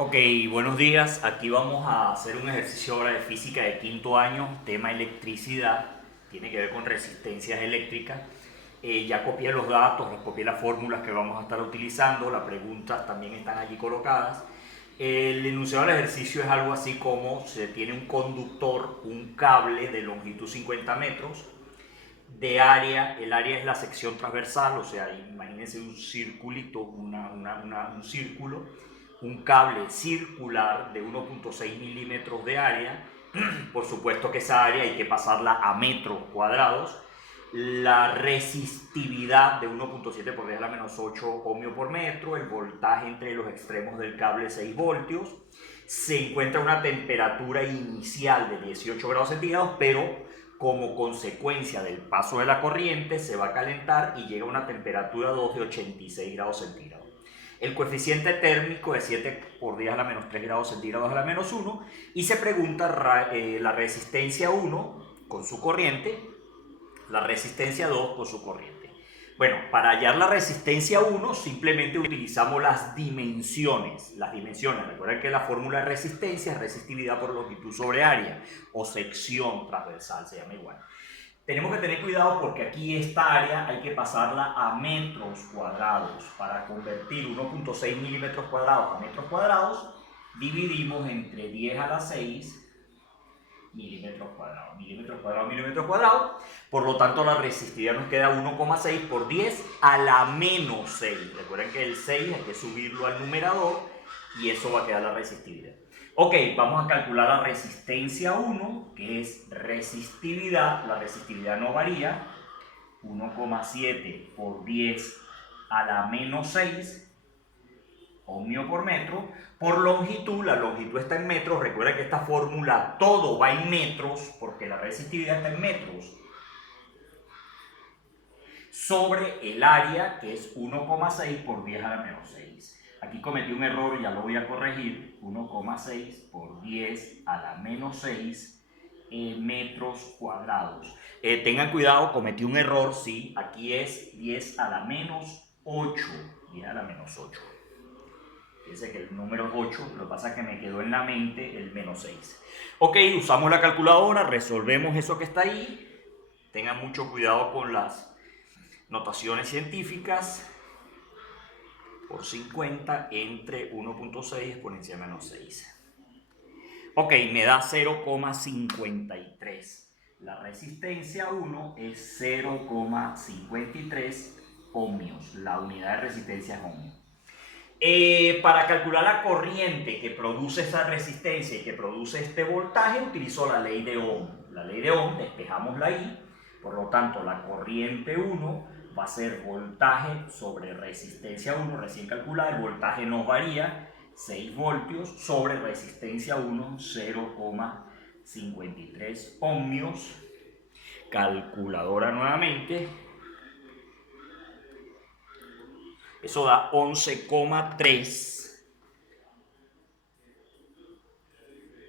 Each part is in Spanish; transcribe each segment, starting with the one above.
Ok, buenos días. Aquí vamos a hacer un ejercicio ahora de física de quinto año, tema electricidad. Tiene que ver con resistencias eléctricas. Ya copié los datos, copié las fórmulas que vamos a estar utilizando. Las preguntas también están allí colocadas. El enunciado del ejercicio es algo así como se tiene un conductor, un cable de longitud 50 metros, de área. El área es la sección transversal, o sea, imagínense un circulito, un círculo, un cable circular de 1.6 milímetros de área. Por supuesto que esa área hay que pasarla a metros cuadrados. La resistividad de 1.7 por 10 a la menos 8 ohmio por metro, el voltaje entre los extremos del cable 6 voltios. Se encuentra una temperatura inicial de 18 grados centígrados, pero como consecuencia del paso de la corriente se va a calentar y llega a una temperatura 2 de 86 grados centígrados. El coeficiente térmico es 7 por 10 a la menos 3 grados centígrados a la menos 1 y se pregunta la resistencia 1 con su corriente, la resistencia 2 con su corriente. Bueno, para hallar la resistencia 1 simplemente utilizamos las dimensiones. Las dimensiones, recuerden que la fórmula de resistencia es resistividad por longitud sobre área o sección transversal, se llama igual. Tenemos que tener cuidado porque aquí esta área hay que pasarla a metros cuadrados. Para convertir 1.6 milímetros cuadrados a metros cuadrados, dividimos entre 10 a la 6 milímetros cuadrados, milímetros cuadrados, milímetros cuadrados. Por lo tanto, la resistividad nos queda 1,6 por 10 a la menos 6. Recuerden que el 6 hay que subirlo al numerador y eso va a quedar la resistividad. Ok, vamos a calcular la resistencia 1, que es resistividad. La resistividad no varía. 1,7 por 10 a la menos 6 ohmio por metro. Por longitud, la longitud está en metros. Recuerda que esta fórmula todo va en metros porque la resistividad está en metros. Sobre el área, que es 1,6 por 10 a la menos 6. Aquí cometí un error, ya lo voy a corregir. 1,6 por 10 a la menos 6 metros cuadrados. Tengan cuidado, cometí un error, sí. Aquí es 10 a la menos 8. 10 a la menos 8. Fíjense que el número es 8, lo que pasa es que me quedó en la mente el menos 6. Ok, usamos la calculadora, resolvemos eso que está ahí. Tengan mucho cuidado con las notaciones científicas. Por 50 entre 1.6 exponencial menos 6. Ok, me da 0,53. La resistencia 1 es 0,53 ohmios. La unidad de resistencia es ohmio. Para calcular la corriente que produce esa resistencia y que produce este voltaje, utilizo la ley de Ohm. La ley de Ohm, despejamos la I, por lo tanto la corriente 1 va a ser voltaje sobre resistencia 1, recién calculada, el voltaje no varía, 6 voltios sobre resistencia 1, 0,53 ohmios. Calculadora nuevamente. Eso da 11,3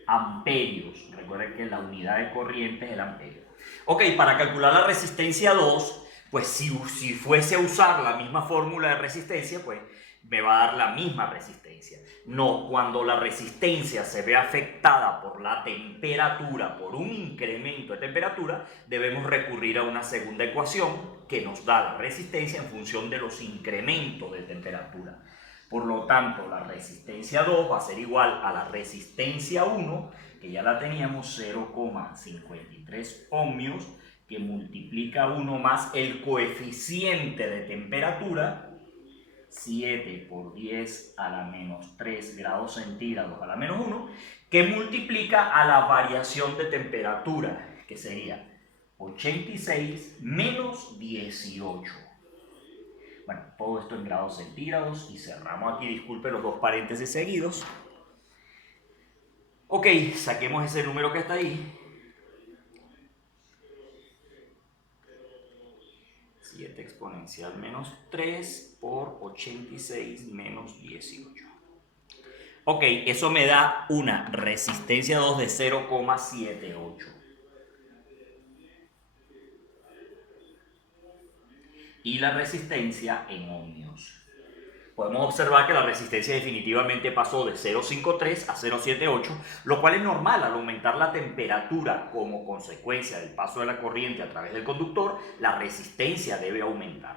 amperios. Recuerden que la unidad de corriente es el amperio. Ok, para calcular la resistencia 2, pues si fuese a usar la misma fórmula de resistencia, pues me va a dar la misma resistencia. No, cuando la resistencia se ve afectada por la temperatura, por un incremento de temperatura, debemos recurrir a una segunda ecuación que nos da la resistencia en función de los incrementos de temperatura. Por lo tanto, la resistencia 2 va a ser igual a la resistencia 1, que ya la teníamos, 0,53 ohmios, que multiplica 1 más el coeficiente de temperatura, 7 por 10 a la menos 3 grados centígrados a la menos 1, que multiplica a la variación de temperatura, que sería 86 menos 18. Bueno, todo esto en grados centígrados y cerramos aquí, disculpe los dos paréntesis seguidos. Ok, saquemos ese número que está ahí. 7 exponencial menos 3 por 86 menos 18. Ok, eso me da una resistencia 2 de 0,78. Y la resistencia en ohmios. podemos observar que la resistencia definitivamente pasó de 0,53 a 0,78, lo cual es normal. Al aumentar la temperatura como consecuencia del paso de la corriente a través del conductor, la resistencia debe aumentar.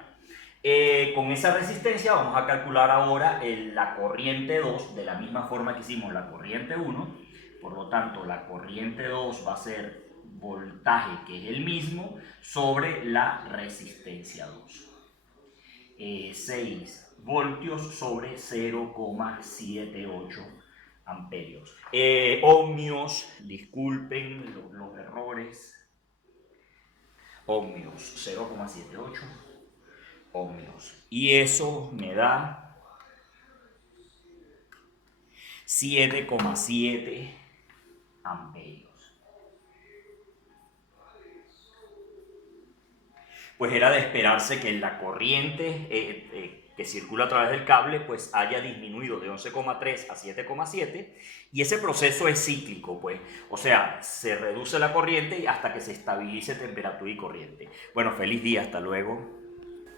Con esa resistencia vamos a calcular ahora la corriente 2 de la misma forma que hicimos la corriente 1. Por lo tanto, la corriente 2 va a ser voltaje, que es el mismo, sobre la resistencia 2. 6 voltios sobre 0,78 amperios. Ohmios, disculpen los errores. Ohmios, 0,78 ohmios. Y eso me da 7,7 amperios. Pues era de esperarse que la corriente que circula a través del cable pues haya disminuido de 11,3 a 7,7, y ese proceso es cíclico, pues, o sea, se reduce la corriente hasta que se estabilice temperatura y corriente. Bueno, feliz día, hasta luego.